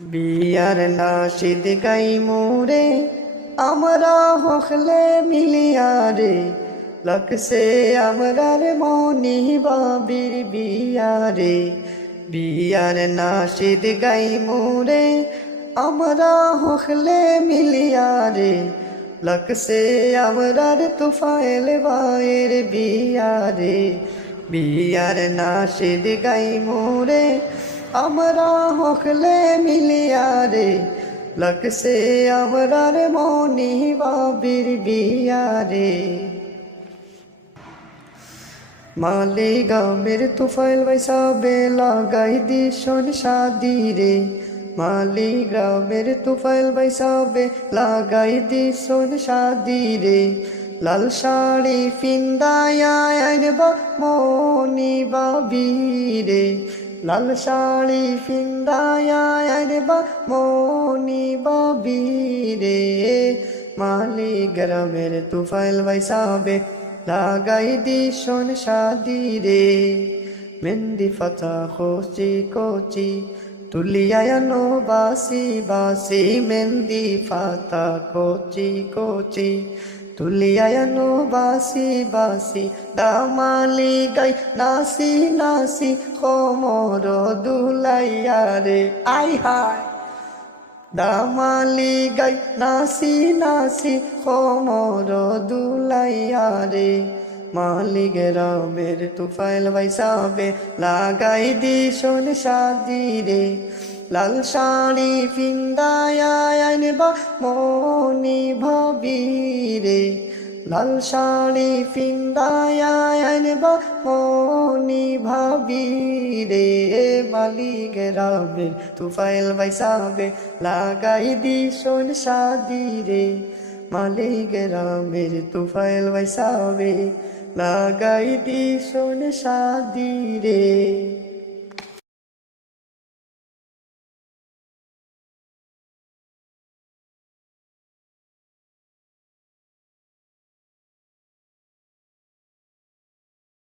বিয়ার নাশিদ গাই মোরে আমরা হখলে মিলিয়া রে, লাগছে আমরার মনি বাবির বিয়া রে। বিয়ার নাশিদ গাই মোরে আমরা হখলে মিলিয়া রে, লাগছে আমরার তুফাইল ভাইয়ের বিয়া রে। বিয়ার নাশিদ গাই মোরে আমরা হখলে মিলিয়া রে, লাগছে আমরার মনি বাবির বিয়া রে। মালিগামের তুফাইল বাইসা লাগাই দিশন শাদি রে, মালিগ্রামের তুফাইল বাইসা লাগাই দিশন শাদি রে। লাল শাড়ি ফিন্দায়া আনবা মনি বাবি রে, লাল শাড়ি ফিন্দায়া আনবা মনি বাবি রে। মালিগ্রামের তুফাইল বাইসা লাগাই দিশন শাদি রে। মেহেন্দি ফাতা কচি কচি তুলিয়ানো বাসি বাসি, মেহেন্দি ফাতা কচি কচি তুলিয়ানো বাসি বাসি। দামালি গাই নাসি নাসি কোমর দুলাইয়া রে, আই হায়। দামালি গাই নাসি নাসি কোমর দুলাইয়া রে। মালিগ্রামের তুফাইল বাইসা লাগাই দিশন শাদি রে। লাল শাড়ি ফিন্দায়া আনবা মনি ভাবি রে, লাল শাড়ি ফিন্দায়া আনবা মনি ভাবি রে। মালিগ্রামের তুফাইল বাইসা লাগাই দিশন শাদি রে, মালিগ্রামের তুফাইল বাইসা লাগাই দিশন শাদি রে।